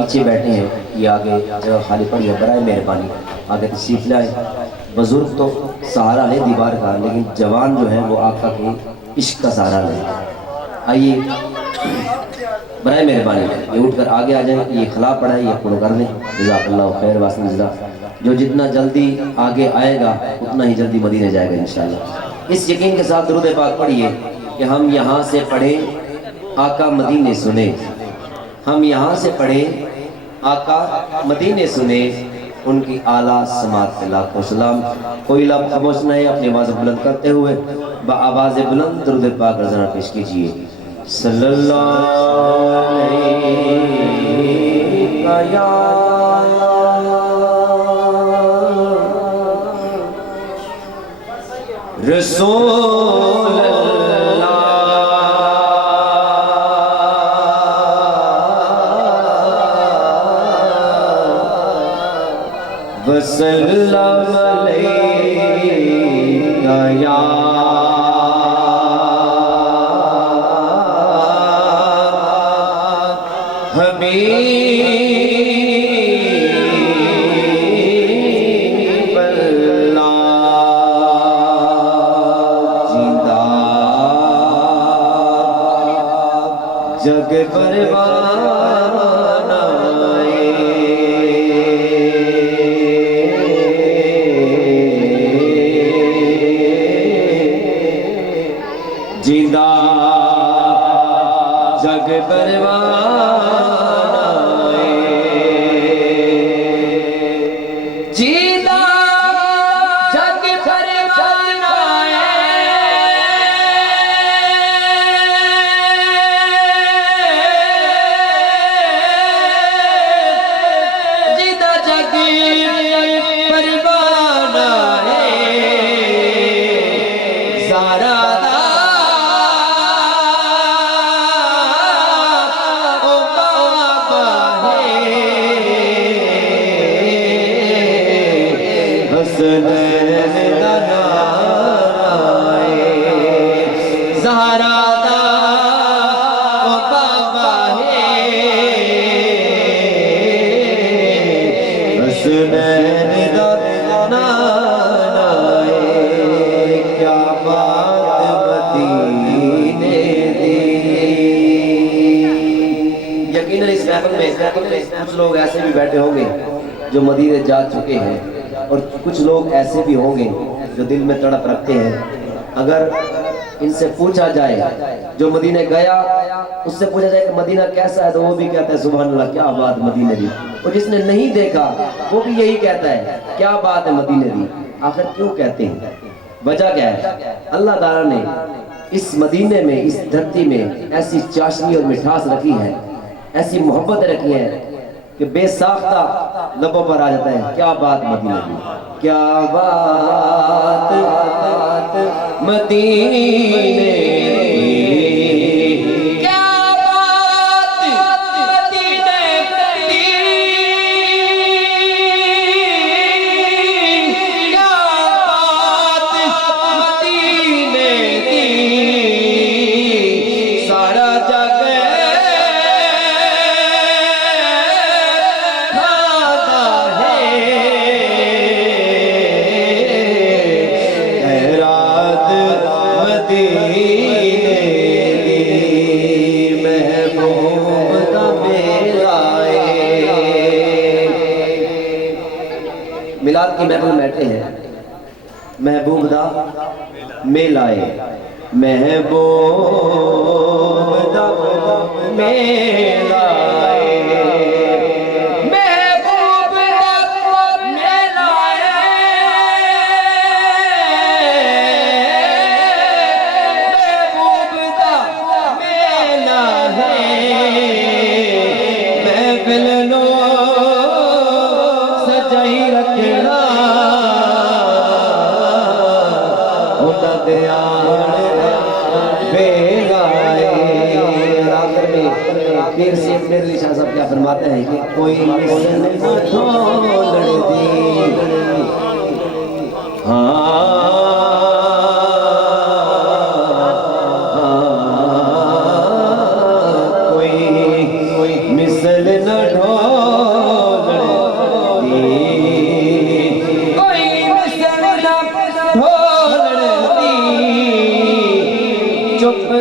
پیچھے بیٹھے ہیں یہ آگے جگہ خالی پڑی ہے، برائے مہربانی آگے تشریف لائے۔ بزرگ تو سہارا لے دیوار کا، لیکن جوان جو ہے وہ آقا کے عشق کا سہارا لے۔ آئیے برائے مہربانی یہ اٹھ کر آگے آ جائیں، یہ خلا پڑا ہے، یہ پڑھ کر لیں۔ جزاک اللہ خیر واسن جزاک۔ جو جتنا جلدی آگے آئے گا اتنا ہی جلدی مدینے جائے گا انشاءاللہ۔ اس یقین کے ساتھ درود پاک پڑھیے کہ ہم یہاں سے پڑھیں آقا مدینے سنے، ہم یہاں سے پڑھیں آقا مدینے سنے، ان کی اعلیٰ سماعت پہ لاکھوں سلام۔ کوئی لب خاموش نہ ہے، اپنی آواز بلند کرتے ہوئے بآواز بلند درود پاک رضا پیش کیجئے۔ صلی اللہ علیہ یا رسول اللہ وسلم علیہ یا حبیب اللہ۔ زندہ جگ پروان آئے، زندہ جگ پروان آئے، زندہ جگ پروان آئے، زندہ جگ پروان آئے، سارا کچھ لوگ ایسے بھی بیٹھے ہوں گے جو مدینے جا چکے ہیں، اور کچھ لوگ ایسے بھی ہوں گے جو دل میں تڑپ رکھتے ہیں۔ اگر ان سے پوچھا جائے جو مدینے گیا، اس سے پوچھا جائے کہ مدینہ کیسا ہے، تو وہ بھی کہتا ہے سبحان اللہ کیا بات مدینے دی۔ اور جس نے نہیں دیکھا وہ بھی یہی کہتا ہے کیا بات ہے مدینے دی۔ آخر کیوں کہتے ہیں؟ وجہ کیا ہے؟ اللہ تعالیٰ نے اس مدینے میں، اس دھرتی میں ایسی چاشنی اور مٹھاس رکھی ہے، ایسی محبت رکھی ہے کہ بے ساختہ لبوں پر آ جاتا ہے کیا بات مدینہ دی، کیا بات مدینے میلاد کی محفل بیٹھے ہیں، محبوب دا میلائے، محبوب دا میلائے، محبوب دا میلائے، محبوب دا میلائے، محفل نو سجائی رکھنا ہوتا دیان بیگائے۔ آخر میں پیر سید میرلی شاہ صاحب کیا فرماتے ہیں کہ کوئی مسل نہ ڈھول دی، کوئی مثل نہ ڈھول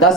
10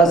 10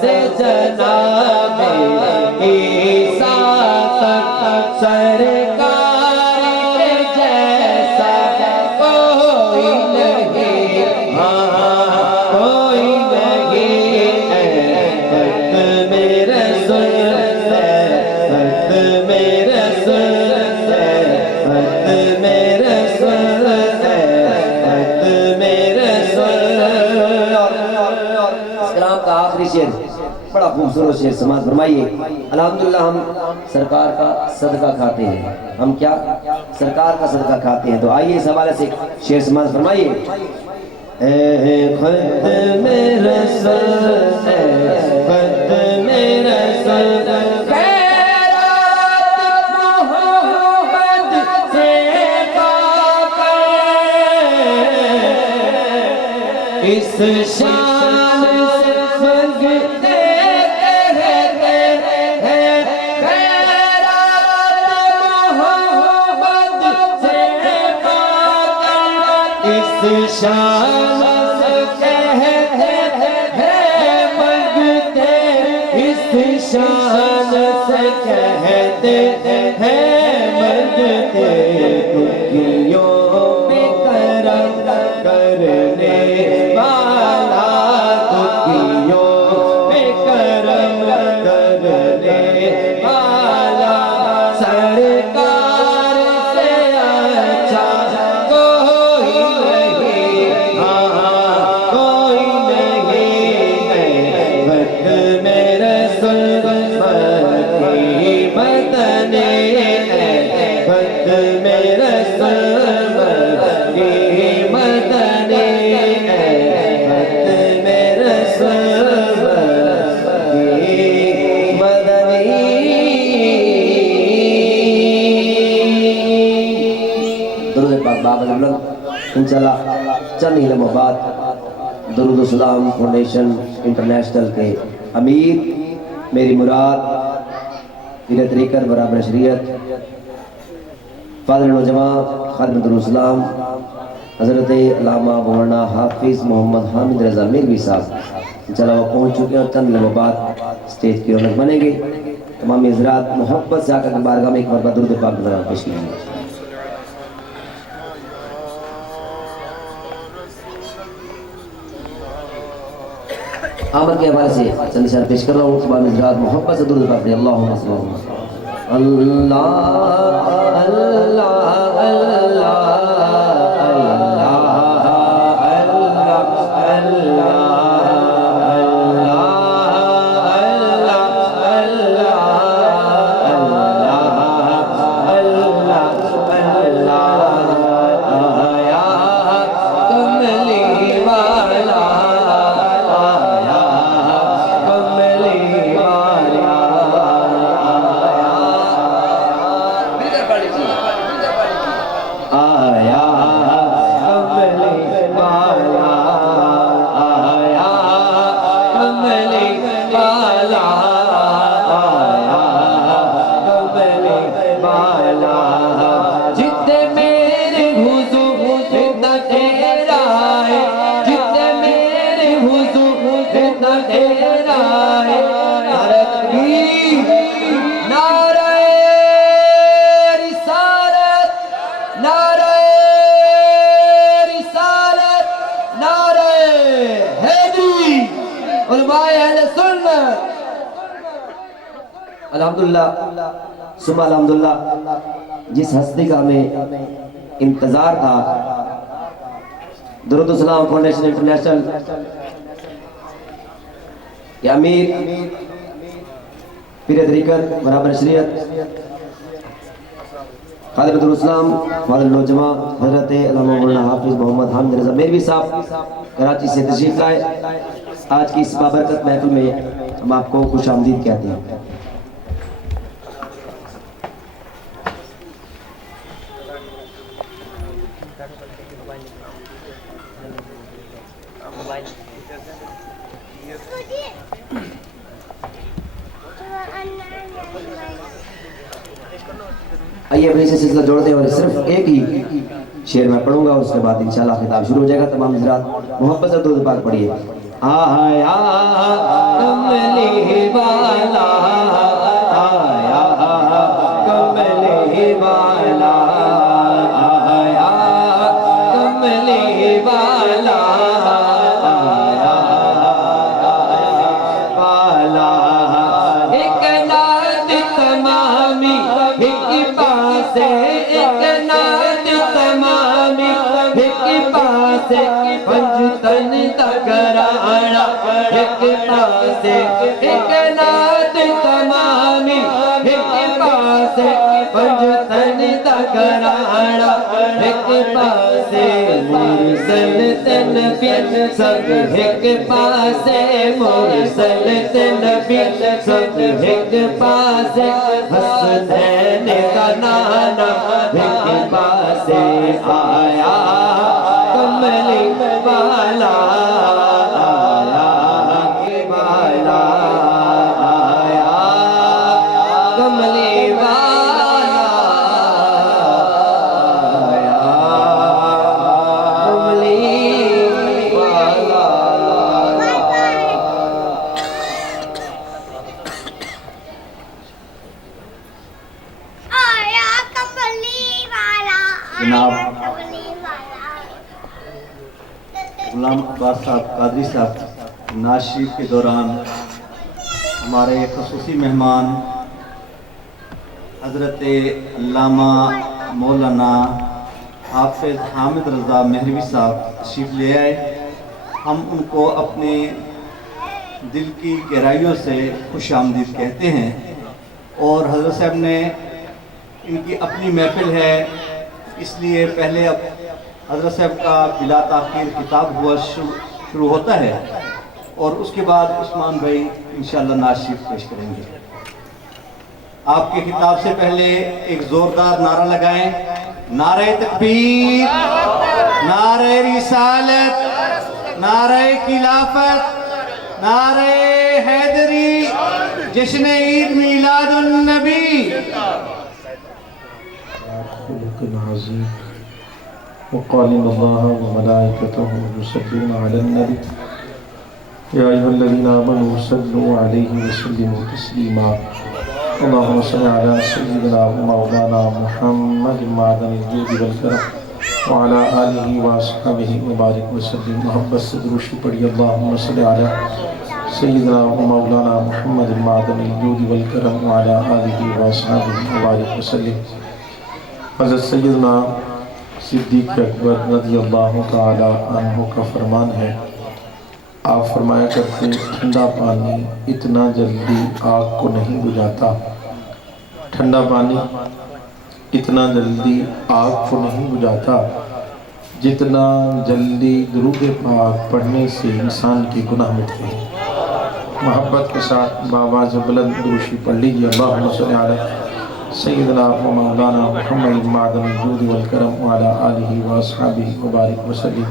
سے جناب عیسیٰ تک سرکار کے جیسا کوئی نہیں، کوئی نہیں ہے خط میرے رسول سے، خط میرے رسول سے، خط میرے رسول سے، خط میرے رسول۔ کلام کا آخری شعر بڑا خوبصورت شعر سماعت فرمائیے۔ الحمدللہ ہم سرکار کا صدقہ کھاتے ہیں، ہم کیا سرکار کا صدقہ کھاتے ہیں، تو آئیے اس حوالے سے شعر سماعت فرمائیے۔ اے خط میرے رسول سے، خط میرے رسول خیرات محمد سے پاکر اس شان سے مانگتے رہتے ہیں، خیرات محمد سے پاکر اس شان سے کہتے ہیں مانگتے، اس شان سے کہتے ہیں مانگتے، تکیوں پہ کرم کرنے والا، تکیوں پہ کرم کرنے والا، سرکار سے اچھا کوئی نہیں، کوئی نہیں ہے خط میرے رسول مکی مدنی ہے، خط میرے رسول مکی مدنی ہے، خط میرے رسول مکی مدنی۔ درود پاک بابا جملن انشاءاللہ چند ہی لمحوں بعد درود و سلام فاؤنڈیشن انٹرنیشنل کے امیر میری مراد پیر طریقت برابر شریعت فاضل نوجوان خادم درود و سلام حضرت علامہ مولانا حافظ محمد حامد رضا میروی صاحب انشاءاللہ وہ پہنچ چکے ہیں، چند لمحوں بعد اسٹیج کی رونق بنیں گے۔ تمام حضرات محبت سے آقا کی بارگاہ میں ایک مرتبہ درود پاک ذرا پیش کیجیے۔ آمد کے حوالے سے چند اشارے پیش کر رہا ہوں، تمام حضرات محبت سے درود پاک پڑھیں۔ اللہم صلی اللہ اللہ اللہ الحمدللہ ثم الحمدللہ جس ہستی کا ہمیں انتظار تھا، درود و سلام فاؤنڈیشن انٹرنیشنل کے امیر پیر طریقت برابر شریعت خادم درود و سلام فاضل نوجوان حضرت علامہ مولانا حافظ محمد حامد رضا میروی صاحب کراچی سے تشریف لائے۔ آج کی اس بابرکت محفل میں ہم آپ کو خوش آمدید کہتے ہیں۔ آئیے اپنے سے سلسلہ جوڑتے ہیں اور صرف ایک ہی شعر میں پڑھوں گا اور اس کے بعد انشاءاللہ خطاب شروع ہو جائے گا۔ تمام حضرات محبت سے درود پاک پڑھیے۔ آیا پاسے ایک نات تمامی، ایک پاسے پنجتن تگرانا، ایک پاسے ایک نات تمامی، ایک پاسے پنجتن تگرانا، ایک پاسے مرسل تنبی سب، ایک پاسے مرسل تنبی سب، ایک پاسے حسنین کا نانا، ایک پاسے آیا کملی والا، آیا والا، آیا کملی والا، آیا کملی والا۔ آیا کملی والا، جناب کملی والا۔ غلام عباس صاحب قادری صاحب نعت شریف کے دوران ہمارے خصوصی مہمان حضرت علامہ مولانا حافظ حامد رضا مہروی صاحب تشریف لے آئے۔ ہم ان کو اپنے دل کی گہرائیوں سے خوش آمدید کہتے ہیں، اور حضرت صاحب نے ان کی اپنی محفل ہے، اس لیے پہلے اب حضرت صاحب کا بلا تاخیر کتاب ہوا شروع ہوتا ہے، اور اس کے بعد عثمان بھائی انشاءاللہ نعت شریف پیش کریں گے۔ آپ کے خطاب سے پہلے ایک زوردار نعرہ لگائیں، نعرہ تکبیر، نعرہ رسالت، نعرہ خلافت، نعرہ حیدری، جشن عید میلاد النبی۔ خلق عظیم وقال ان الله وملائكته يصلون على النبي يا ايها الذين امنوا صلوا عليه وسلموا تسليما اللهم صل على سيدنا ومولانا محمد معدن الجود والكرم وعلى اله واصحابه وبارك وسلم محبت سے درود پڑھی اللهم صل على سيدنا ومولانا محمد معدن الجود والكرم وعلى اله واصحابه وبارك وسلم۔ حضرت سیدنا صدیق اکبر رضی اللہ تعالی عنہ کا فرمان ہے، آپ فرمایا کرتے ٹھنڈا پانی اتنا جلدی آگ کو نہیں بجھاتا، ٹھنڈا پانی اتنا جلدی آگ کو نہیں بجھاتا جتنا جلدی درود پاک پڑھنے سے انسان کے گناہ مٹتے ہیں۔ محبت کے ساتھ بآواز بلند درود پڑھ لیجیے، اللہم صلی علی سیدنا و مولانا محمد معدن الجود والکرم وعلی آلہ واصحابہ وبارک وسلم۔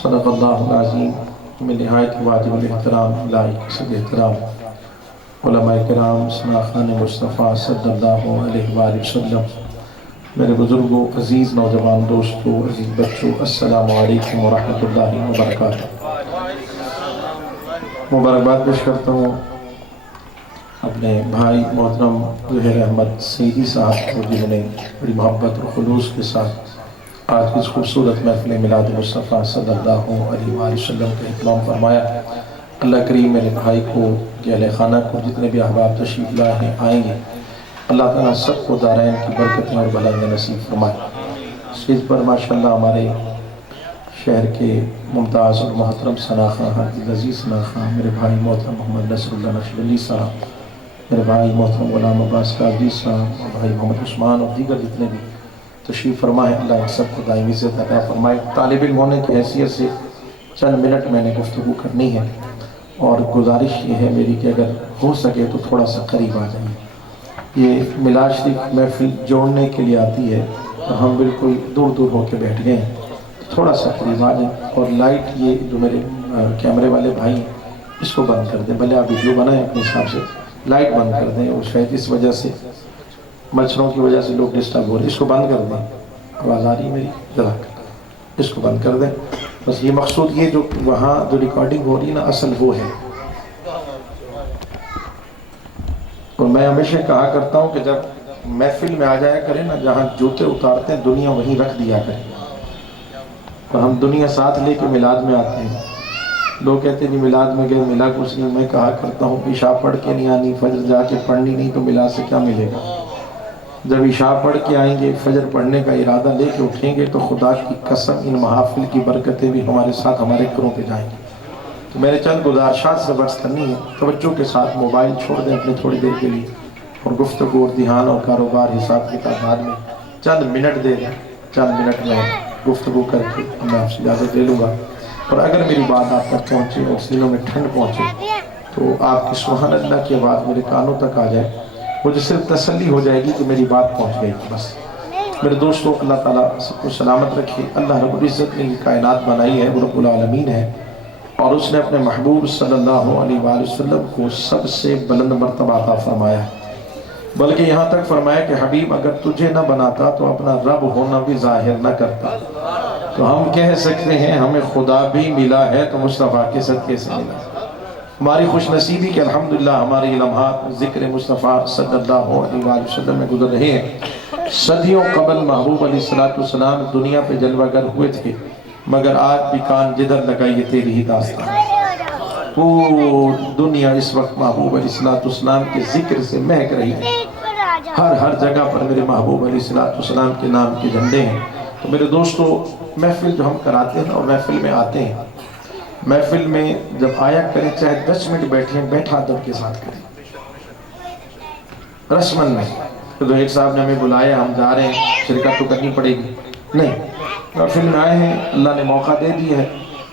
صدق اللہ العظیم۔ میں نہایت واجب الاحترام لائق صد احترام علماء کرام سناخان مصطفیٰ صلی اللہ علیہ وآلہ وسلم، میرے بزرگوں، عزیز نوجوان دوستوں، عزیز بچوں، السلام علیکم ورحمۃ اللہ وبرکاتہ۔ مبارکباد پیش کرتا ہوں اپنے بھائی محترم ظہیر احمد سیدی صاحب کو، جنہوں نے بڑی محبت اور خلوص کے ساتھ آج کی اس خوبصورت محفل میلاد مصطفیٰ صلی اللہ علیہ وآلہ وسلم کا اہتمام فرمایا۔ اللہ کریم میرے بھائی کو، اہل خانہ کو، جتنے بھی احباب تشریف لائے ہیں آئیں گے، اللہ تعالیٰ سب کو دارین کی برکتیں اور بھلائیاں نصیب فرمائے۔ اسٹیج پر ماشاءاللہ ہمارے شہر کے ممتاز اور محترم ثناء خان عزیز ثناء خان، میرے بھائی محترم محمد نصر اللہ نشولی صاحب، میرے بھائی محترم غلام عباس قادری صاحب، اور بھائی محمد عثمان اور دیگر جتنے بھی تشریف فرمائے، اللہ ان سب کو دائمی عزت عطا فرمائے۔ طالب علم ہونے کی حیثیت سے چند منٹ میں نے گفتگو کرنی ہے، اور گزارش یہ ہے میری کہ اگر ہو سکے تو تھوڑا سا قریب آ جائیں۔ یہ میلاد شریف محفل جوڑنے کے لیے آتی ہے، اور ہم بالکل دور دور ہو کے بیٹھ گئے ہیں، تھوڑا سا قریب آ جائیں۔ اور لائٹ یہ جو میرے کیمرے والے بھائی ہیں اس کو بند کر دیں، بھلے آپ ویڈیو بنائیں اپنے حساب سے، لائٹ بند کر دیں، اور شاید اس وجہ سے مچھروں کی وجہ سے لوگ ڈسٹرب ہو رہے ہیں، اس کو بند کر دیں۔ آواز آ رہی ہے میری؟ ذرا اس کو بند کر دیں۔ بس یہ مقصود یہ جو وہاں جو ریکارڈنگ ہو رہی ہے نا، اصل وہ ہے۔ اور میں ہمیشہ کہا کرتا ہوں کہ جب محفل میں آ جایا کریں نا، جہاں جوتے اتارتے ہیں دنیا وہیں رکھ دیا کریں، اور ہم دنیا ساتھ لے کے میلاد میں آتے ہیں۔ لوگ کہتے ہیں جی میلاد میں گئے، ملا کچھ نہیں۔ میں کہا کرتا ہوں عشاء پڑھ کے نہیں آنی، فجر جا کے پڑھنی نہیں، تو میلاد سے کیا ملے گا؟ جب عشاء پڑھ کے آئیں گے فجر پڑھنے کا ارادہ لے کے اٹھیں گے تو خدا کی قسم ان محافل کی برکتیں بھی ہمارے ساتھ ہمارے گھروں پہ جائیں گی۔ تو میرے چند گزارشات سے برس کرنی ہے، توجہ کے ساتھ موبائل چھوڑ دیں اپنے تھوڑی دیر کے لیے، اور گفتگو اور دھیان اور کاروبار حساب کتاب بعد میں چند منٹ دے دیں۔ چند منٹ میں گفتگو کر کے میں آپ سے اجازت لے لوں گا، اور اگر میری بات آپ تک پہنچے اور سینوں میں ٹھنڈ پہنچے تو آپ کی سبحان اللہ کی آواز میرے کانوں تک آ جائے، مجھے صرف تسلی ہو جائے گی کہ میری بات پہنچ گئی بس۔ میرے دوستوں، اللہ تعالیٰ سب کو سلامت رکھے۔ اللہ رب العزت نے یہ کائنات بنائی ہے، وہ رب العالمین ہے، اور اس نے اپنے محبوب صلی اللہ علیہ وآلہ وسلم کو سب سے بلند مرتبہ عطا فرمایا ہے، بلکہ یہاں تک فرمایا کہ حبیب اگر تجھے نہ بناتا تو اپنا رب ہونا بھی ظاہر نہ کرتا۔ تو ہم کہہ سکتے ہیں ہمیں خدا بھی ملا ہے تو مصطفیٰ کے صدقے سے ملا۔ ہماری خوش نصیبی کہ الحمدللہ ہمارے یہ لمحات ذکر مصطفیٰ صلی اللہ علیہ وآلہ وسلم میں گزر رہے ہیں۔ صدیوں قبل محبوب علیہ السلام دنیا پہ جلوہ گر ہوئے تھے، مگر آج بھی کان جدھر لگائیے تیری ہی داستان۔ پوری دنیا اس وقت محبوب علیہ السلام کے ذکر سے مہک رہی ہے، ہر جگہ پر میرے محبوب علیہ السلام کے نام کے جھنڈے ہیں۔ تو میرے دوستو، محفل جو ہم کراتے ہیں اور محفل میں آتے ہیں، محفل میں جب آیا کریں چاہے 10 منٹ بیٹھیں، بیٹھا ادب کے ساتھ کریں، رسمن میں۔ تو ایک صاحب نے ہمیں بلایا، ہم جا رہے ہیں، شرکت تو کرنی پڑے گی نہیں، محفل میں آئے ہیں، اللہ نے موقع دے دیا ہے،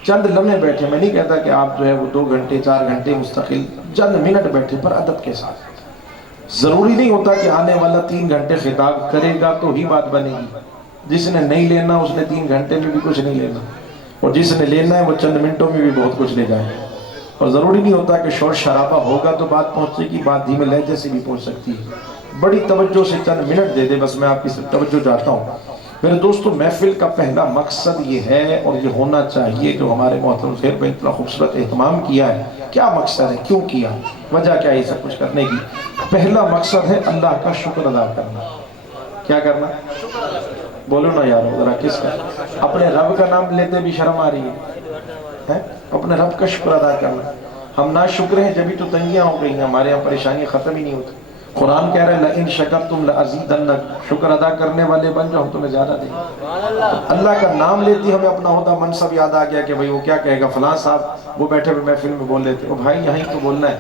چند لمحے بیٹھے۔ میں نہیں کہتا کہ آپ جو ہے وہ 2 گھنٹے 4 گھنٹے مستقل، چند منٹ بیٹھے پر ادب کے ساتھ۔ ضروری نہیں ہوتا کہ آنے والا 3 گھنٹے خطاب کرے گا تو ہی بات بنے گی۔ جس نے نہیں لینا اس نے 3 گھنٹے میں بھی کچھ نہیں لینا، اور جس نے لینا ہے وہ چند منٹوں میں بھی بہت کچھ لے جائے۔ اور ضروری نہیں ہوتا کہ شور شرابہ ہوگا تو بات پہنچے گی، بات دھیمے لہجے سے بھی پہنچ سکتی ہے۔ بڑی توجہ سے چند منٹ دے دے، بس میں آپ کی صرف توجہ چاہتا ہوں۔ میرے دوستو، محفل کا پہلا مقصد یہ ہے اور یہ ہونا چاہیے، جو ہمارے محترم خیر بھائی اتنا خوبصورت اہتمام کیا ہے، کیا مقصد ہے، کیوں کیا، وجہ کیا ہے یہ سب کچھ کرنے کی؟ پہلا مقصد ہے اللہ کا شکر ادا کرنا۔ کیا کرنا؟ بولو نا یارو ذرا، کس کا؟ اپنے رب کا نام لیتے بھی شرم آ رہی ہے، اپنے رب کا شکر ادا کرنا۔ ہم نا شکر ہیں جبھی تو تنگیاں ہو گئی ہیں، ہمارے یہاں پریشانیاں ختم ہی نہیں ہوتی۔ قرآن کہہ رہے لئن شکرتم لازیدنکم، شکر ادا کرنے والے بن جو ہم تمہیں زیادہ دیں گے۔ اللہ کا نام لیتی ہمیں اپنا عہدہ منصب یاد آ گیا کہ بھئی وہ کیا کہے گا، فلاں صاحب وہ بیٹھے ہوئے محفل میں بول لیتے، او بھائی یہیں تو بولنا ہے،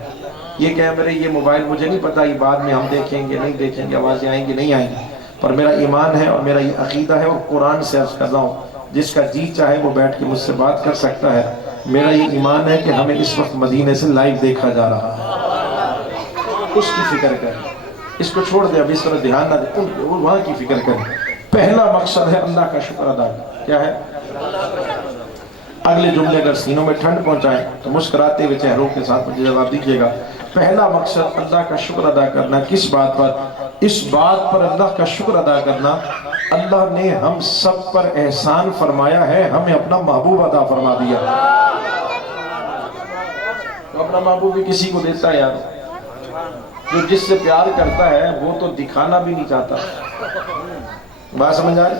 یہ کیمرے یہ موبائل مجھے نہیں پتا، یہ بعد میں ہم دیکھیں گے نہیں دیکھیں گے، آوازیں آئیں گی نہیں آئیں گی، پر میرا ایمان ہے اور میرا یہ عقیدہ ہے، اور قرآن سے عرض کر رہا ہوں جس کا جی چاہے وہ بیٹھ کے مجھ سے بات کر سکتا ہے۔ میرا یہ ایمان ہے کہ ہمیں اس وقت مدینے سے لائیو دیکھا جا رہا ہے، اس کی فکر کریں، اس کو چھوڑ دیں، اب اس طرح دھیان نہ دیں، وہاں کی فکر کریں۔ پہلا مقصد ہے اللہ کا شکر ادا کرنا۔ کیا ہے؟ اگلے جملے اگر سینوں میں ٹھنڈ پہنچائیں تو مسکراتے ہوئے چہروں کے ساتھ مجھے جواب دیجیے گا۔ پہلا مقصد اللہ کا شکر ادا کرنا، کس بات پر؟ اس بات پر اللہ کا شکر ادا کرنا، اللہ نے ہم سب پر احسان فرمایا ہے، ہمیں اپنا محبوب عطا فرما دیا۔ تو اپنا محبوب بھی کسی کو دیتا ہے یار، جو جس سے پیار کرتا ہے وہ تو دکھانا بھی نہیں چاہتا۔ بات سمجھ آئے؟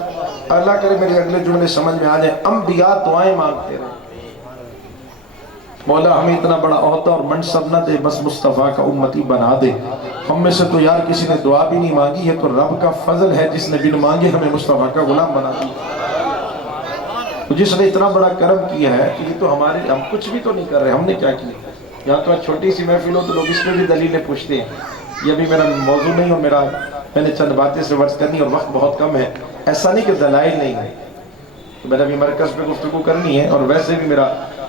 اللہ کرے میرے اگلے جملے سمجھ میں آ جائیں۔ انبیاء دعائیں مانگتے رہے، مولا ہمیں اتنا بڑا عہدہ اور منصب نہ دے، بس مصطفیٰ کا امتی بنا دے۔ ہم میں سے تو یار کسی نے دعا بھی نہیں مانگی ہے، تو رب کا فضل ہے جس نے بن مانگے ہمیں مصطفیٰ کا غلام بنا دیا۔ جس نے اتنا بڑا کرم کیا ہے کہ یہ تو ہمارے، ہم کچھ بھی تو نہیں کر رہے، ہم نے کیا کیا؟ یہاں تو چھوٹی سی محفل ہو تو لوگ اس میں بھی دلیلیں پوچھتے ہیں۔ یہ بھی میرا موضوع نہیں، اور میں نے چند باتیں سے ورز کرنی اور وقت بہت کم ہے۔ ایسا نہیں کہ دلائل نہیں ہے، تو میرا بھی مرکز پہ گفتگو کرنی ہے، اور ویسے بھی میرا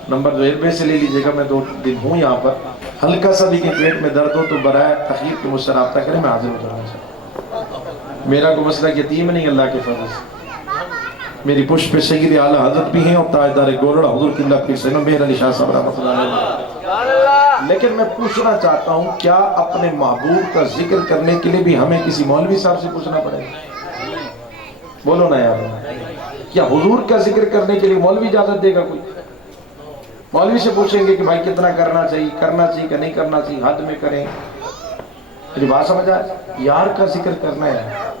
نمبر جو ایئر بیس سے لے لیجیے گا، میں 2 دن ہوں یہاں پر، ہلکا سا بھی کہ پیٹ میں درد ہو تو برائے تخیر کے مجھ سے رابطہ کریں، میں حاضر ہو جانا چاہتا۔ میرا کوئی مسئلہ یتیم نہیں، اللہ کے فضل سے میری پشت پہ سید اعلیٰ حضرت بھی ہیں اور تاجدار گولڑا حضور قبلہ پیر سید مہر علی شاہ صاحب رحمۃ اللہ علیہ۔ لیکن میں پوچھنا چاہتا ہوں، کیا اپنے محبوب کا ذکر کرنے کے لیے بھی ہمیں کسی مولوی صاحب سے پوچھنا پڑے گا؟ بولو نا یار، کیا حضور کا ذکر کرنے کے لیے مولوی اجازت دے گا؟ کوئی مولوی سے پوچھیں گے کہ بھائی کتنا کرنا چاہیے کہ نہیں کرنا چاہیے، حد میں کریں؟ میری بات سمجھ آئے؟ یار کا ذکر کرنا ہے،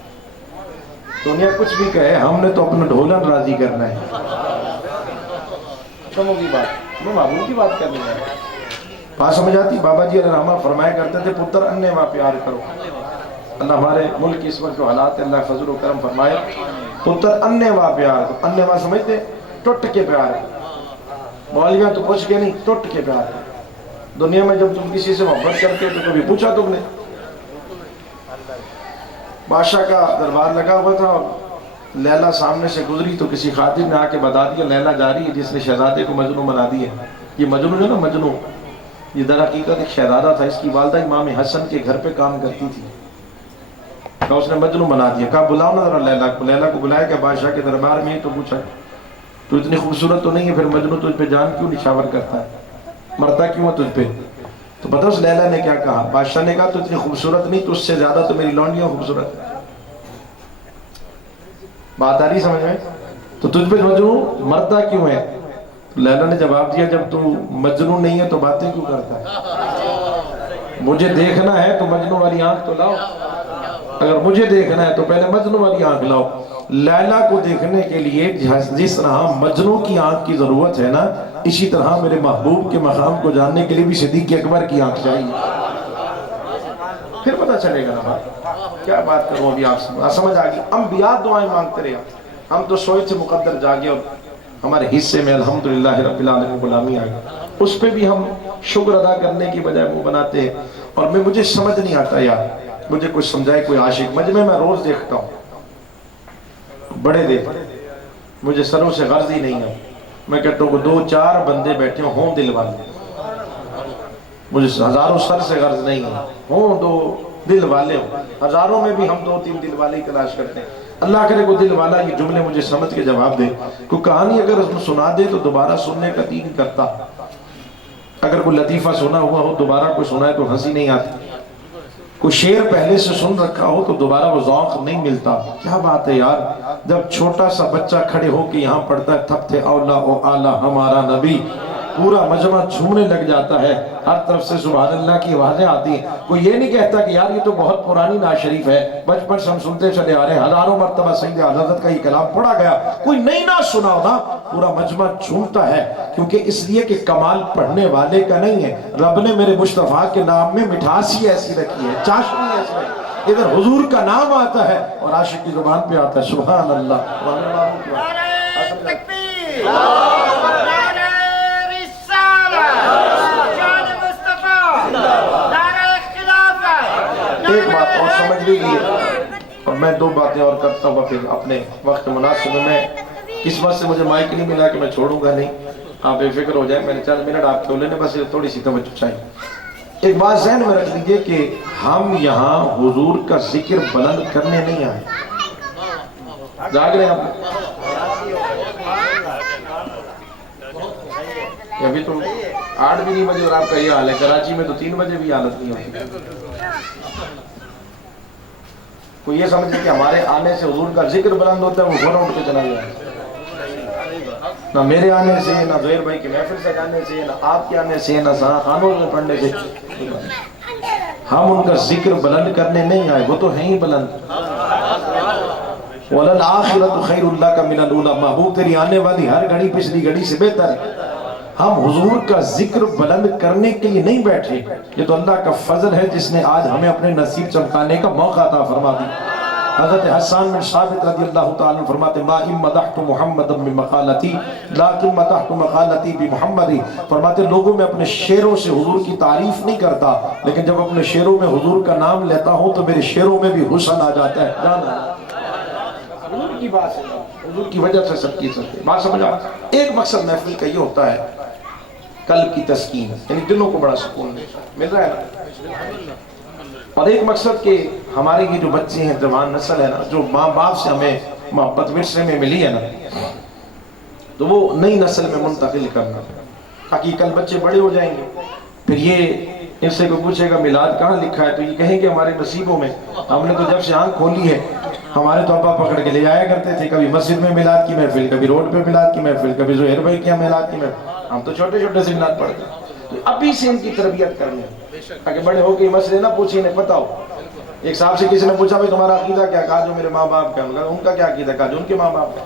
دنیا کچھ بھی کہے، ہم نے تو اپنا ڈھولن راضی کرنا ہے۔ ختم ہوگی بات، میں محبوب کی بات کرنے لگا۔ بات سمجھ آتی؟ بابا جی علیہ رحمہ فرمایا کرتے تھے، پتر اننے وا پیار کرو، اللہ ہمارے ملک کی اس وقت جو حالات ہے اللہ فضل و کرم فرمائے. پتر انیوا پیار, انیوا سمجھتے ٹوٹ کے پیار ہے. مولویاں تو پوچھ کے نہیں, ٹوٹ کے پیار ہے. دنیا میں جب تم کسی سے محبت کرتے تو کبھی پوچھا تم نے؟ بادشاہ کا دربار لگا ہوا تھا اور لیلا سامنے سے گزری تو کسی خاتون نے آ کے بتا دیا لیلا جا رہی ہے جس نے شہزادے کو مجنون بنا دی ہے. یہ مجنون ہے نا, مجنون, یہ در حقیقت ایک شہزادہ تھا. اس کی والدہ امام حسن کے گھر پہ کام کرتی تھی. کہا اس نے مجنون بنا دیا. کہا بلاؤ نا ذرا لیلا کو. لیلا کو بلایا کہ بادشاہ کے دربار میں. تو پوچھا تو اتنی خوبصورت تو نہیں ہے, پھر مجنون تجھ پہ جان کیوں نشاور کرتا ہے, مرتا کیوں ہے تجھ پہ؟ تو پتہ اس لیلا نے کیا کہا؟ بادشاہ نے کہا تو اتنی خوبصورت نہیں, تو اس سے زیادہ تو میری لونڈیاں خوبصورت ہے. بات آ رہی سمجھ میں؟ تو تجھ پہ مجنون مرتا کیوں ہے؟ تو لیلا نے جواب دیا جب تو مجنون نہیں ہے تو باتیں کیوں کرتا ہے؟ مجھے دیکھنا ہے تو مجنون والی آنکھ تو لاؤ. اگر مجھے دیکھنا ہے تو پہلے مجنون والی آنکھ لاؤ. لیلا کو دیکھنے کے لیے جس طرح مجنون کی آنکھ کی ضرورت ہے نا, اسی طرح میرے محبوب کے مقام کو جاننے کے لیے بھی صدیق اکبر کی آنکھ چاہیے. پھر پتہ چلے گا نا. کیا بات کروں ابھی آپ سمجھ آگئی. انبیاء دعائیں مانگتے رہے, ہم تو سوئے تھے مقدر جاگے اور ہمارے حصے میں الحمدللہ رب العالمین غلامی آ گئی. اس پہ بھی ہم شکر ادا کرنے کی بجائے وہ بناتے ہیں. اور مجھے سمجھ نہیں آتا یار, مجھے کچھ سمجھائے کوئی عاشق. مجمع میں روز دیکھتا ہوں, بڑے دیکھتے, مجھے سروں سے غرض ہی نہیں ہے. میں کہتا ہوں کہ 2-4 بندے بیٹھے ہوں دل والے, مجھے ہزاروں سر سے غرض نہیں ہے, ہوں 2 دل والے ہوں. ہزاروں میں بھی ہم 2-3 دل والے ہی تلاش کرتے ہیں. اللہ کرے کو دل والا یہ جملے مجھے سمجھ کے جواب دے. کوئی کہانی اگر اس میں سنا دے تو دوبارہ سننے کا دل کرتا. اگر کوئی لطیفہ سنا ہوا ہو دوبارہ کوئی سنائے تو ہنسی نہیں آتی. کوئی شعر پہلے سے سن رکھا ہو تو دوبارہ وہ ذوق نہیں ملتا. کیا بات ہے یار, جب چھوٹا سا بچہ کھڑے ہو کے یہاں پڑھتا ہے تھپ تھے اولا او آلہ ہمارا نبی, پورا مجمع جھومنے لگ جاتا ہے. ہر طرف سے سبحان اللہ کی آوازیں آتی ہیں. کوئی یہ نہیں کہتا کہ یار یہ تو بہت پرانی نعت شریف ہے, بچپن سے ہم سنتے چلے آ رہے ہیں, ہزاروں مرتبہ سید حضرت کا یہ کلام پڑھا گیا. کوئی نئی نعت سنا ہونا پورا مجمع جھومتا ہے, کیونکہ اس لیے کہ کمال پڑھنے والے کا نہیں ہے. رب نے میرے مصطفیٰ کے نام میں مٹھاس ہی ایسی رکھی ہے, چاشنی ایسی رکھی ہے. ادھر حضور کا نام آتا ہے اور عاشق کی زبان پہ آتا ہے سبحان اللہ. ایک بات اور سمجھ لیجیے, اور میں 2 باتیں اور کرتا ہوں پھر اپنے وقت مناسب میں. قسمت سے مجھے مائک نہیں ملا کہ میں چھوڑوں گا نہیں, آپ بے فکر ہو جائیں. میں نے 4 منٹ آپ کو لینے, بس تھوڑی سی توجہ چاہیے. ایک بات ذہن میں رکھ لیجیے کہ ہم یہاں حضور کا ذکر بلند کرنے نہیں آئے. جاگ رہے ہیں آپ, ابھی تو 8 بھی نہیں بجے اور آپ کا یہ حال ہے. کراچی میں تو 3 بجے بھی حالت نہیں ہوتی. کوئی یہ سمجھے کہ ہمارے آنے سے حضور کا ذکر بلند ہوتا ہے, وہ فوراً اٹھ کے چلا گیا. نہ میرے آنے سے, نہ زہیر بھائی کی محفل سجانے سے, نہ آپ کے آنے سے, نہ خانوں میں پڑھنے سے. ہم ان کا ذکر بلند کرنے نہیں آئے, وہ تو ہیں ہی بلند. وَلَلْآخِرَةُ خَيْرٌ لَكَ مِنَ الْأُولَىٰ, محبوب تیری آنے والی ہر گھڑی پچھلی گھڑی سے بہتر ہے. ہم حضور کا ذکر بلند کرنے کے لیے نہیں بیٹھے, یہ تو اللہ کا فضل ہے جس نے آج ہمیں اپنے نصیب چمکانے کا موقع عطا فرما دی. حضرت حسان بن ثابت رضی اللہ تعالیٰ فرماتے ما ان مدحت محمد بمقالتی لیکن مدحت مقالتی بمحمد. فرماتے لوگوں میں اپنے شعروں سے حضور کی تعریف نہیں کرتا, لیکن جب اپنے شعروں میں حضور کا نام لیتا ہوں تو میرے شعروں میں بھی حسن آ جاتا ہے. حضور کی بات ہے, حضور کی وجہ سے سب کی سکتے. بات سمجھا. ایک مقصد محفل کا یہ ہوتا ہے قلب کی تسکین, یعنی دلوں کو بڑا سکون مل رہا ہے نا. اور ایک مقصد کہ ہمارے یہ جو بچے ہیں, جوان نسل ہے نا, جو ماں باپ سے ہمیں محبت ورثے میں ملی ہے نا, تو وہ نئی نسل میں منتقل کرنا, تاکہ کل بچے بڑے ہو جائیں گے. پھر یہ ان سے کوئی پوچھے گا میلاد کہاں لکھا ہے, تو یہ کہیں کہ ہمارے نصیبوں میں. ہم نے تو جب سے آنکھ کھولی ہے, ہمارے تو ابا پکڑ کے لے جایا کرتے تھے, کبھی مسجد میں میلاد کی محفل, کبھی روڈ پہ میلاد کی محفل, کبھی زہیر بھائی کے میلاد کی محفل. ہم تو چھوٹے چھوٹے سے میلاد پڑھتے ہیں. تو ابھی سے ان کی تربیت کرنی ہے, تاکہ بڑے ہو کے مسئلے نہ پوچھیں, انہیں پتہ ہو. ایک صاحب سے کسی نے پوچھا بھائی تمہارا عقیدہ کیا, کہا جو میرے ماں باپ کا. ان کا کیا عقیدہ, کہا جو ان کے ماں باپ کا.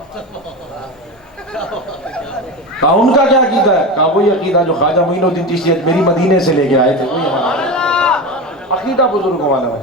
کہا ان کا کیا عقیدہ ہے, کہا وہی عقیدہ جو خواجہ معین الدین چشتی اجمیری مدینے سے لے کے آئے تھے, وہی ہمارا عقیدہ بزرگوں والا ہے.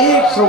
100।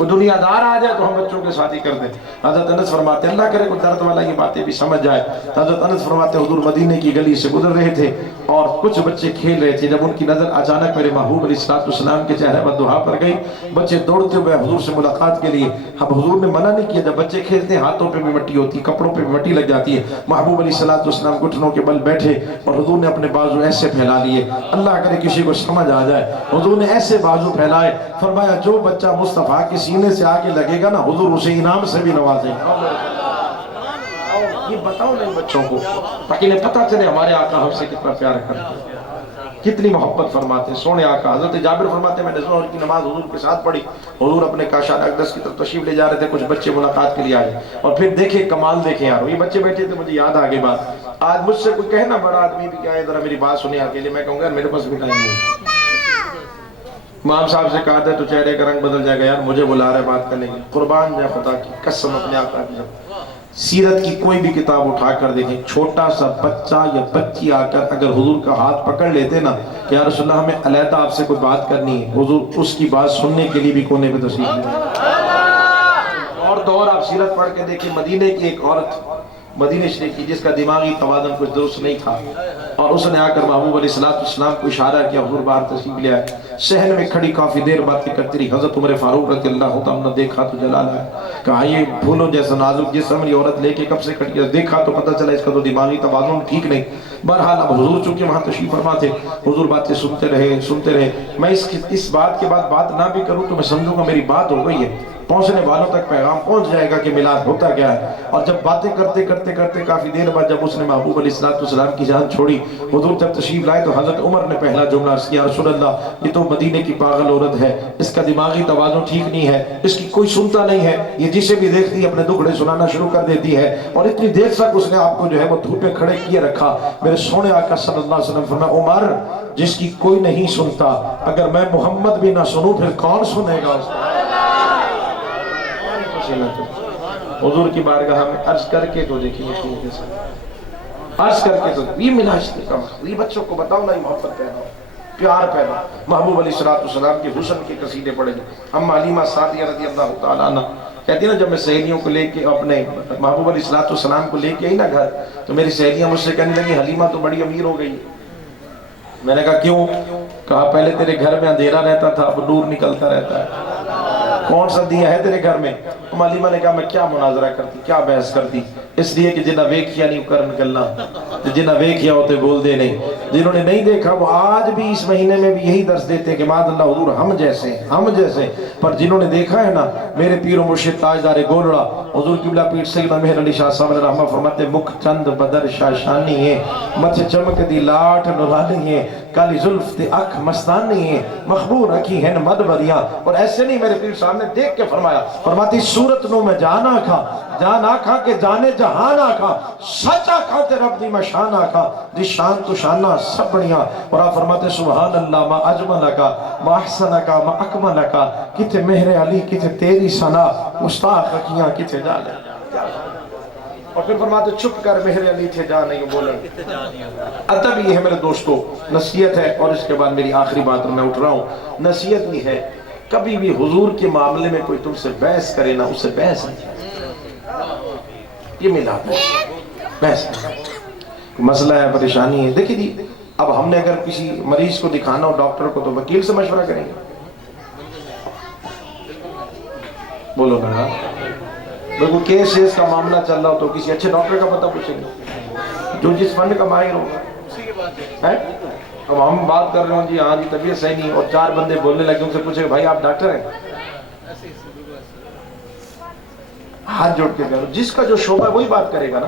کوئی دنیا دار آ جائے تو ہم بچوں کے ساتھ ہی کر دیں. حضرت انس فرماتے اللہ کرے کوئی درد والا یہ باتیں بھی سمجھ جائے. حضرت انس فرماتے حضور مدینے کی گلی سے گزر رہے تھے اور کچھ بچے کھیل رہے تھے. جب ان کی نظر اچانک میرے محبوب علیہ السلام کے چہرے پر دعا پر گئی. بچے دوڑتے ہوئے حضور سے ملاقات کے لیے. اب حضور نے منع نہیں کیا. جب بچے کھیلتے ہیں ہاتھوں پہ بھی مٹی ہوتی ہے, کپڑوں پہ بھی مٹی لگ جاتی ہے. محبوب علیہ السلام گھٹنوں کے بل بیٹھے اور حضور نے اپنے بازو ایسے پھیلا لیے. اللہ کرے کسی کو سمجھ آ جائے. حضور نے ایسے بازو پھیلائے, فرمایا جو بچہ مصطفیٰ کے سینے سے آگے لگے گا نا حضور اسے انعام سے بھی نوازیں. یہ بتاؤ نا بچوں کو تاکہ انہیں پتہ چلے ہمارے آقا ہم سے کتنا پیار کرتے ہیں, کتنی محبت فرماتے ہیں. سونے آقا حضرت جابر فرماتے ہیں میں نے ظہر کی نماز حضور کے ساتھ پڑھی. حضور اپنے کاشان اقدس کی طرف تشریف لے جا رہے تھے. کچھ بچے ملاقات کے لیے آئے اور پھر دیکھے کمال دیکھیں یار, یہ بچے بیٹھے تھے. مجھے یاد آ گئی بات. آج مجھ سے کوئی کہے نا بڑا آدمی بھی کیا ہے ذرا میری بات سنیں اکیلے, میں کہوں گا میرے پاس بھی ٹائم نہیں. امام صاحب سے کہا تھا تو چہرے کا رنگ بدل جائے گا, یار مجھے بلا رہے بات کرنے کی. قربان جائے خدا کی قسم اپنے آقا کی. سیرت کی کوئی بھی کتاب اٹھا کر دیکھیں, چھوٹا سا بچہ یا بچی آ کر اگر حضور کا ہاتھ پکڑ لیتے نا کہ یا رسول اللہ ہمیں علیحدہ آپ سے کوئی بات کرنی ہے, حضور اس کی بات سننے کے لیے بھی کونے پہ تشریف لے. اور دور آپ سیرت پڑھ کے دیکھیں, مدینے کی ایک عورت مدینہ شریف کی جس کا دماغی توازن کچھ درست نہیں تھا اور اس نے آ کر محبوب علیہ السلام کو اشارہ کیا, حضور باہر تشریف لے آئے. صحن میں کھڑی کافی دیر باتیں کرتی رہی. حضرت عمر فاروق رضی اللہ عنہ نے دیکھا تو جلال آیا, کہا یہ پھولوں جیسا نازک جسم یہ عورت لے کے کب سے کھڑی ہے. دیکھا تو پتہ چلا اس کا تو دماغی توازن ٹھیک نہیں. بہرحال اب حضور چونکہ وہاں تشریف فرما تھے, حضور باتیں سنتے رہے. میں اس بات کے بعد بات نہ بھی کروں تو میں سمجھوں گا میری بات ہو گئی ہے, پہنچنے والوں تک پیغام پہنچ جائے گا کہ میلاد ہوتا کیا ہے. اور جب باتیں کرتے کرتے کافی دیر بعد جب اس نے محبوب علیہ السلام کی جان چھوڑی, حضور جب تشریف لائے تو حضرت عمر نے پہلا جملہ عرض کیا, رسول اللہ یہ تو مدینے کی پاگل عورت ہے, اس کا دماغی توازن ٹھیک نہیں ہے, اس کی کوئی سنتا نہیں ہے, یہ جسے بھی دیکھتی ہے اپنے دکھڑے سنانا شروع کر دیتی ہے. اور اتنی دیر تک اس نے آپ کو جو ہے وہ دھوپ میں کھڑے کیے رکھا. میرے سونے آقا صلی اللہ علیہ وسلم فرمایا, عمر جس کی کوئی نہیں سنتا اگر میں محمد بھی نہ سنوں پھر کون سنے گا. حضور کی بارگاہ میں عرض کر کے تو دیکھیں عرض کر کے تو یہ ملاشتے کا یہ بچوں کو بتاؤ نا, یہ محبت پیدا ہو, پیار پیدا. محبوب علیہ السلام کے حسن کے قصیدے پڑھے. اما حلیمہ سعدیہ رضی اللہ تعالیٰ عنہ کہتی نا, جب میں سہیلیوں کو لے کے اپنے محبوب علیہ السلام کو لے کے آئی نا گھر تو میری سہیلیاں مجھ سے کہنے لگی حلیمہ تو بڑی امیر ہو گئی. میں نے کہا کیوں؟ کہا پہلے تیرے گھر میں اندھیرا رہتا تھا اب نور نکلتا رہتا ہے. کون سا دیا ہے تیرے گھر میں؟ حلیمہ نے کہا میں کیا مناظرہ کرتی, کیا بحث کرتی, اس لیے کہ جنہ ویکھیا نہیں کرن گلا, جنہ ویکھیا ہوتے بول دے نہیں. جنہوں نے نہیں دیکھا وہ آج بھی اس مہینے میں بھی یہی درس دیتے کہ ماد اللہ حضور ہم جیسے. پر جنہوں نے دیکھا ہے نا, میرے پیر و مرشد تاجدار گولڑا حضور قبلہ پیر سیدنا مہر علی شاہ صاحب علیہ رحمہ فرماتے مکھ چند بدر شاشانی ہے, مچھ چمک دی لاٹ نورانی ہے, کالی زلف تے اکھ مستانی ہے, مخبور رکھی ہیں مد بریاں. اور ایسے نہیں, میرے پیر صاحب نے دیکھ کے فرماتی صورت نو میں جان آکھا کہ جانے جہان آکھا, سچ آکھا تے رب دی میں شان آکھا, دی شان تو شانہ سب بڑیاں. اور آپ فرماتے سبحان اللہ ما اجملکا ما احسنکا ما اکملکا, کتے مہر علی کتے تیری ثنا, مستاق رکھیاں کتے جالے. اور پھر فرماتے چپ کر مہر علی تھے جا نہیں بولن. ادب یہ ہے میرے دوستو, نصیحت ہے. اور اس کے بعد میری آخری بات میں اٹھ رہا ہوں, نصیحت یہ ہے کبھی بھی حضور کے معاملے میں کوئی تم سے بحث کرے نا, اسے بحث نہیں. یہ میلاد ہے, بحث نہیں. مسئلہ ہے, پریشانی ہے. دیکھیں جی, اب ہم نے اگر کسی مریض کو دکھانا ہو ڈاکٹر کو تو وکیل سے مشورہ کریں گے. بولو نا, کوئی کیس کا معاملہ چل رہا ہو تو کسی اچھے ڈاکٹر کا پتہ پوچھیں گے جو جس فن کا ماہر ہوگا. اب ہم بات کر رہے ہوں جی ہاں جی طبیعت صحیح نہیں, اور چار بندے بولنے لگے, ان سے پوچھے بھائی آپ ڈاکٹر ہیں؟ ہاتھ جوڑ کے کہو, جس کا جو شعبہ ہے وہی بات کرے گا نا.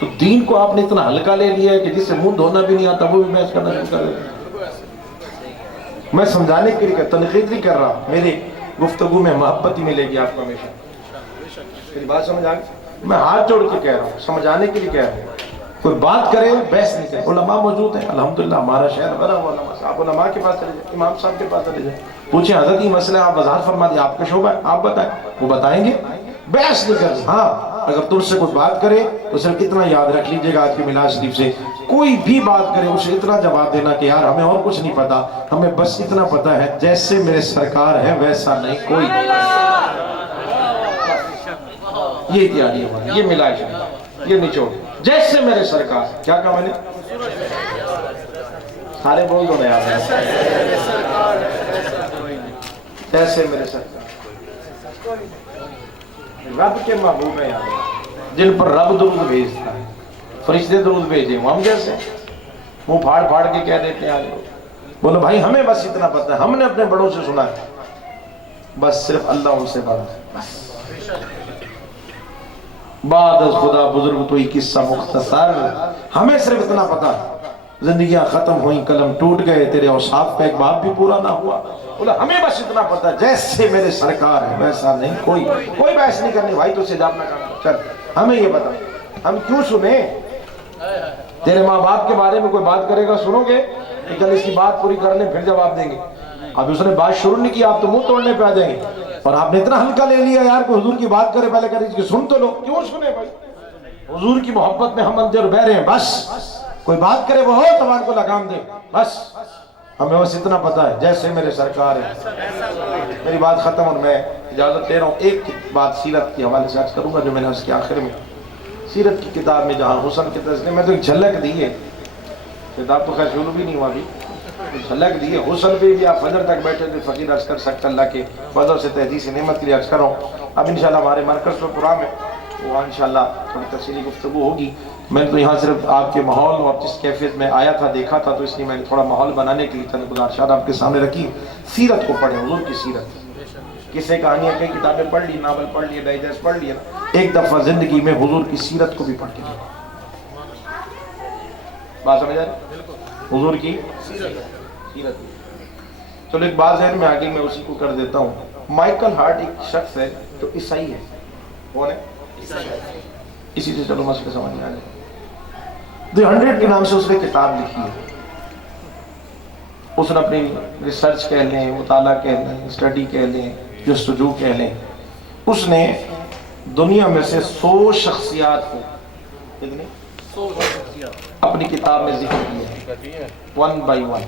تو دین کو آپ نے اتنا ہلکا لے لیا ہے کہ جس سے منہ دھونا بھی نہیں آتا وہ بھی بحث کرنا شروع کر دے. میں سمجھانے کے لیے تنقید نہیں کر رہا, میری گفتگو میں محبت ہی ملے گی آپ کو ہمیشہ. میری بات سمجھ آ گئی؟ میں ہاتھ جوڑ کے کہہ رہا ہوں, سمجھانے کے لیے کہہ رہا ہوں. کوئی بات کرے بحث نہیں کرے. علماء موجود ہیں الحمدللہ, ہمارا شہر بھرا ہوا علماء. آپ علماء کے پاس چلے جائیں, امام صاحب کے پاس چلے جائیں, پوچھیں حضرت یہ مسئلہ آپ وضاحت فرما دیں, آپ کا شعبہ ہے آپ بتائیں, وہ بتائیں گے. بحث نہیں کریں. ہاں اگر تم سے کوئی بات کرے تو صرف اتنا یاد رکھ لیجئے گا آج کے میلاد شریف سے, کوئی بھی بات کرے اسے اتنا جواب دینا کہ یار ہمیں اور کچھ نہیں پتا، ہمیں بس اتنا پتا ہے جیسے میرے سرکار ہے ویسا نہیں کوئی۔ یہ تیاری ہماری، یہ ملا یہ نچوڑ، جیسے میرے سرکار۔ کیا کہا میں نے؟ سارے بول دو یاد ہے، جیسے میرے سرکار۔ رب کے محبوب ہیں یاد، جن پر رب درود بھیجتا ہے، فرشتے درود بھیجے، ہم جیسے منہ پھاڑ پھاڑ کے کہہ دیتے ہیں آج لوگ۔ بولو بھائی ہمیں بس اتنا پتہ ہے، ہم نے اپنے بڑوں سے سنا ہے، بس صرف اللہ ان سے بڑا ہے بس۔ بعد از خدا بزرگ تو ہی قصہ مختصر، ہمیں صرف اتنا پتا، زندگیاں ختم ہوئیں، قلم ٹوٹ گئے، تیرے اوصاف کا ایک باب بھی پورا نہ ہوا۔ بولا ہمیں بس اتنا پتا جیسے میرے سرکار ہے ویسا نہیں کوئی۔ کوئی بحث نہیں کرنی بھائی، تو سے جاب نہ کرنا، چل ہمیں یہ بتا، ہم کیوں سنیں؟ تیرے ماں باپ کے بارے میں کوئی بات کرے گا سنو گے کہ چل اس کی بات پوری کر لیں پھر جواب دیں گے؟ اب اس نے بات شروع نہیں کی، آپ تو منہ توڑنے پہ آ جائیں گے، اور آپ نے اتنا ہلکا لے لیا یار کوئی حضور کی بات کرے پہلے کرے کہ سن تو لو۔ کیوں سنے بھائی؟ حضور کی محبت میں ہم اندر بہ رہے ہیں، بس کوئی بات کرے وہ ہو تمہارے کو لگام دے، بس ہمیں بس اتنا پتا ہے جیسے میرے سرکار ہے۔ میری بات ختم، اور میں اجازت دے رہا ہوں۔ ایک بات سیرت کے حوالے سے عرض کروں گا جو میں نے اس کے آخر میں، سیرت کی کتاب میں جہاں حسن کے تذکرے میں تو ایک جھلک دی ہے، کتاب تو خیر شروع بھی نہیں ہوا ابھی، جھلک دی ہے حسن پہ بھی۔ آپ فجر تک بیٹھے تھے، فقیر عرض کر سکتا اللہ کے فضل سے تحدیث نعمت کے لیے عرض کر رہا ہوں۔ اب انشاءاللہ ہمارے مرکز میں پروگرام ہے، وہاں انشاءاللہ تھوڑی تفصیلی گفتگو ہوگی۔ میں نے تو یہاں صرف آپ کے ماحول اور جس کیفیت میں آیا تھا دیکھا تھا، تو اس لیے میں نے تھوڑا ماحول بنانے کے لیے چند گزارشات آپ کے سامنے رکھی۔ سیرت کو پڑھیں، حضور کی سیرت، کسے کہانیاں کئی کتابیں پڑھ لی، ناول پڑھ لیے، ڈائجسٹ پڑھ لیا، ایک دفعہ زندگی میں حضور کی سیرت کو بھی پڑھ کے بات سمجھ آ رہی؟ حضور کی سیرت۔ چلو ایک بات ذہن میں آگے میں اسی کو کر دیتا ہوں۔ مائیکل ہارٹ ایک شخص ہے جو عیسائی ہے، کون ہے؟ اسی سے چلو مسئلہ سمجھ میں آ جائے۔ دی 100 کے نام سے اس نے کتاب لکھی ہے، اس نے اپنی ریسرچ کہہ لیں، مطالعہ کہہ لیں، اسٹڈی کہہ لیں، جستجو کہہ لیں، اس نے دنیا میں سے 100 شخصیات کو اپنی کتاب میں ذکر کیا ہے، 1 by 1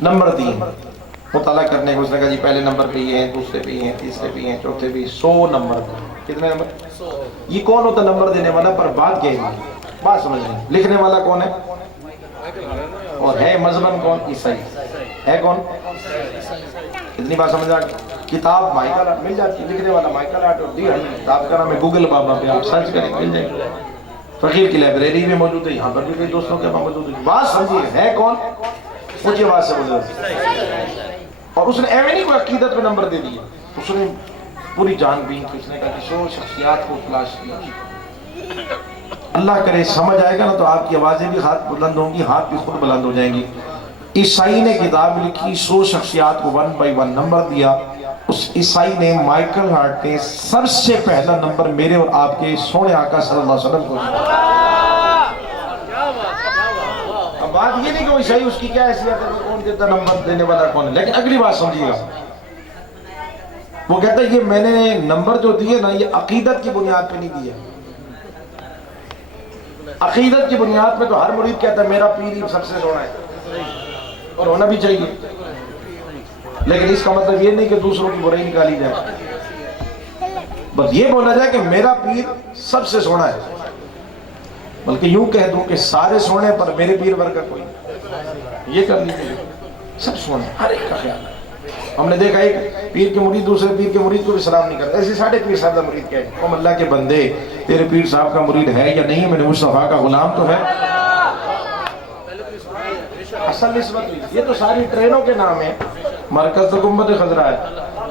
نمبر دیے مطالعہ کرنے کو۔ اس نے کہا جی پہلے نمبر پہ یہ ہیں، دوسرے پہ یہ ہیں، تیسرے پہ یہ ہیں، چوتھے پہ 100 نمبر۔ کتنے نمبر؟ یہ کون ہوتا نمبر دینے والا؟ پر بات کیا ہے، بات سمجھ رہے ہیں، لکھنے والا کون ہے اور ہے مذہباً کون؟ عیسائی ہے۔ کون؟ اتنی بات سمجھ آ گئی۔ کتاب مائیکل آرٹ مل جاتی ہے، لکھنے والا مائیکل آرٹ، اور کتاب کا نام ہے گوگل بابا پہ آپ سرچ کریں مل جائے گا۔ فقیر کی لائبریری میں موجود ہے، یہاں پر بھی کئی دوستوں کے پاس موجود ہے۔ بات سمجھیے، ہے کون؟ اونچی آواز سے بولے۔ اور اس نے ایویں نہیں کوئی عقیدت میں نمبر دے دیا، اس نے پوری جان بین کی، اس نے کہا کہ 100 شخصیات کو تلاش کیا۔ اللہ کرے سمجھ آئے گا نا تو آپ کی آوازیں بھی ہاتھ بلند ہوں گی، ہاتھ بھی خود بلند ہو جائیں گی۔ عیسائی نے کتاب لکھی، 100 شخصیات کو 1 by 1 نمبر دیا۔ اس عیسائی نے، مائیکل ہارٹ نے سب سے پہلا نمبر میرے اور آپ کے سونے آقا صلی اللہ علیہ وسلم کو دیا۔ اب بات یہ نہیں کہ وہ عیسائی اس کی کیا حیثیت ہے، کون دیتا نمبر دینے والا کون ہے، لیکن اگلی بات سمجھیے گا، وہ کہتا ہے یہ میں نے نمبر جو دیے نا یہ عقیدت کی بنیاد پہ نہیں دیے۔ عقیدت کی بنیاد پہ تو ہر مرید کہتا ہے میرا پیر ہی سب سے سونا ہے، اور ہونا بھی چاہیے، لیکن اس کا مطلب یہ نہیں کہ دوسروں کی برائی نکالی جائے، بس یہ بولا جائے کہ میرا پیر سب سے سونا ہے، بلکہ یوں کہہ دوں کہ سارے سونے پر میرے پیر ورگا کوئی، یہ کر لیجیے، سب سونے، ہر ایک کا خیال ہے۔ ہم نے دیکھا ایک پیر کے مرید دوسرے پیر کے مرید کو بھی سلام نہیں کرتا، ایسے ساڑھے پیر صاحب کا مرید کہے ہم اللہ کے بندے تیرے پیر صاحب کا مرید ہے یا نہیں، میں نے مصطفیٰ کا غلام تو ہے۔ اصل نسبت یہ تو ساری ٹرینوں کے نام ہیں، مرکز تو گنبد خضرا ہے،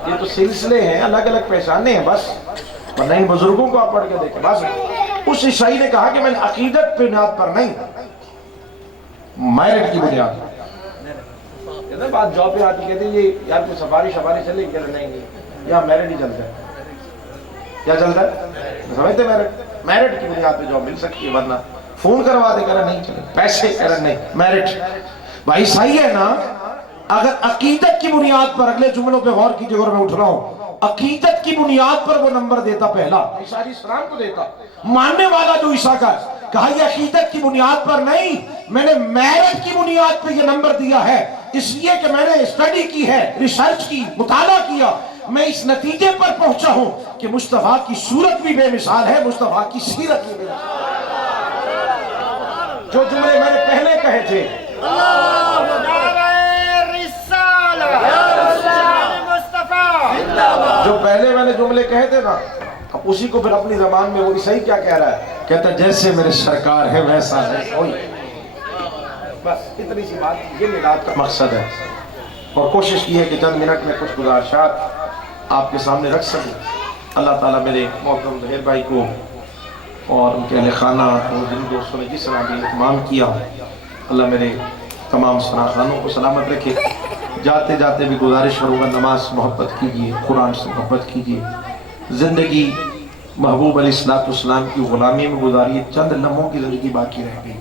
یہ تو سلسلے ہیں، الگ الگ پہچانے ہیں، بس ورنہ ان بزرگوں کو آپ پڑھ کے دیکھیں۔ بس اس عیسائی نے کہا کہ میں نے عقیدت پہ بنیاد پر نہیں، میرٹ کی بنیاد پر۔ بات جاب پہ آتی کہتے ہیں یہ یار کوئی سفاری چلے گی، نہیں یہاں میرٹ ہی چلتا ہے۔ کیا چلتا ہے؟ سمجھتے میرٹ کی بنیاد پہ جاب مل سکتی ہے، ورنہ فون کروا دے کہنا نہیں چلے، پیسے کہنا نہیں، میرٹ۔ بھائی صحیح ہے نا؟ اگر عقیدت کی بنیاد پر، اگلے جملوں پہ غور کیجئے اور میں اٹھ رہا ہوں، عقیدت کی بنیاد پر وہ نمبر دیتا پہلا، عیسیٰ علیہ السلام کو دیتا، ماننے والا جو عیسیٰ کا ہے کہا یہ عقیدت کی بنیاد پر نہیں، میں نے میرٹ کی بنیاد پر یہ نمبر دیا ہے، اس لیے کہ میں نے اسٹڈی کی ہے، ریسرچ کی، مطالعہ کیا، میں اس نتیجے پر پہنچا ہوں کہ مصطفیٰ کی صورت بھی بے مثال ہے، مصطفیٰ کی سیرت بھی بے مثال ہے۔ جو جملے میں نے پہلے کہے تھے، جو پہلے میں نے جملے کہے تھے نا، اب اسی کو پھر اپنی زبان میں وہ صحیح کیا کہہ رہا ہے، کہتا ہے جیسے میرے سرکار ہے ویسا ہے کوئی۔ بس اتنی سی بات، یہ میلاد کا مقصد ہے، اور کوشش کی ہے کہ چند منٹ میں کچھ گزارشات آپ کے سامنے رکھ سکوں۔ اللہ تعالیٰ میرے محترم ظہیر بھائی کو اور ان کے اہل خانہ اور جن دوستوں نے جس طرح بھی اہتمام کیا، اللہ میرے تمام خانوں کو سلامت رکھے۔ جاتے جاتے بھی گزارش کروں گا، نماز محبت کیجیے، قرآن سے محبت کیجیے، زندگی محبوب علیہ السلام کی غلامی میں گزاریے۔ چند لمحوں کی زندگی باقی رہ گئی،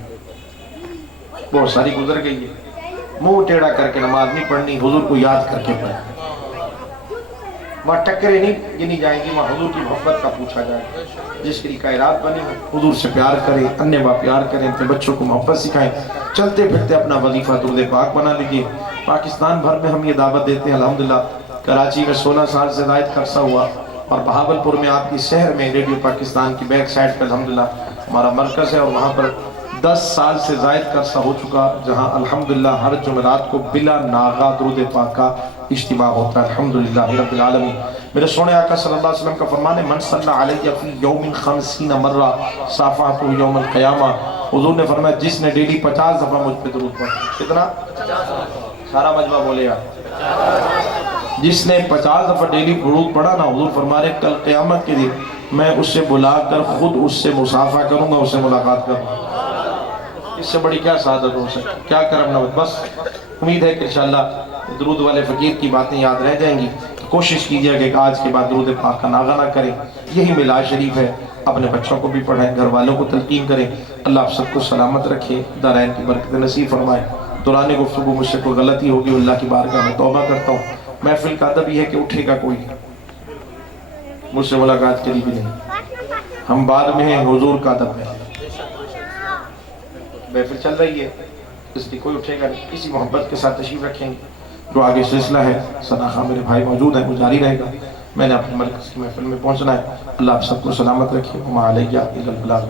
بہت ساری گزر گئی ہے۔ منہ ٹیڑھا کر کے نماز نہیں پڑھنی، حضور کو یاد کر کے پڑھیں۔ وہاں ٹکرے نہیں گنی جائیں گی، وہاں حضور کی محبت کا پوچھا جائے۔ جس کی کائرات بنی حضور سے پیار کریں، انیہ با پیار کریں، اپنے بچوں کو محبت سکھائیں، چلتے پھرتے اپنا وظیفہ درود پاک بنا لیجئے۔ پاکستان بھر میں ہم یہ دعوت دیتے ہیں، الحمدللہ کراچی میں 16 سال سے زائد عرصہ ہوا، اور بہاولپور میں آپ کی شہر میں ریڈیو پاکستان کی بیک سائڈ پر الحمدللہ ہمارا مرکز ہے، اور وہاں پر 10 سال سے زائد عرصہ ہو چکا، جہاں الحمدللہ ہر جمعرات کو بلا ناغہ درود پاک کا اجتماع ہوتا ہے، الحمدللہ رب العالمین۔ میرے سونے آقا صلی اللہ علیہ وسلم کا فرمان ہے، من صلی علیہ فی یوم 50 مرہ صافحتہ یوم القیامہ۔ حضور نے فرمایا جس نے ڈیلی 50 دفعہ مجھ پہ درود پڑھا، کتنا؟ سارا مجمع بولے گا، جس نے 50 دفعہ ڈیلی درود پڑھا نا، حضور فرما رہے کل قیامت کے دن میں اس سے بلا کر خود اس سے مصافحہ کروں گا، اس سے ملاقات کروں گا۔ اس سے بڑی کیا سعادت ہو سکتی، کیا کرم نعمت۔ بس امید ہے کہ انشاءاللہ درود والے فقیر کی باتیں یاد رہ جائیں گی۔ کوشش کیجئے کہ آج کے بعد درود پاک کا ناغہ نہ کریں، یہی میلاد شریف ہے، اپنے بچوں کو بھی پڑھائیں، گھر والوں کو تلقین کریں۔ اللہ آپ سب کو سلامت رکھے، دارین کی برکت نصیب فرمائے۔ دوران گفتگو مجھ سے کوئی غلطی ہوگی، اللہ کی بارگاہ میں توبہ کرتا ہوں۔ محفل کا ادب یہ ہے کہ اٹھے گا کوئی مجھ سے ملاقات کے لیے بھی نہیں، ہم بعد میں ہیں، حضور کا ادب ہے۔ محفل چل رہی ہے، اس لیے کوئی اٹھے گا نہیں، کسی محبت کے ساتھ تشریف رکھیں گے۔ جو آگے سلسلہ ہے صداقہ میرے بھائی موجود ہیں، وہ جاری رہے گا۔ میں نے اپنے مرکز کی محفل میں پہنچنا ہے۔ اللہ آپ سب کو سلامت رکھے، وما علیہ الا البلاغ۔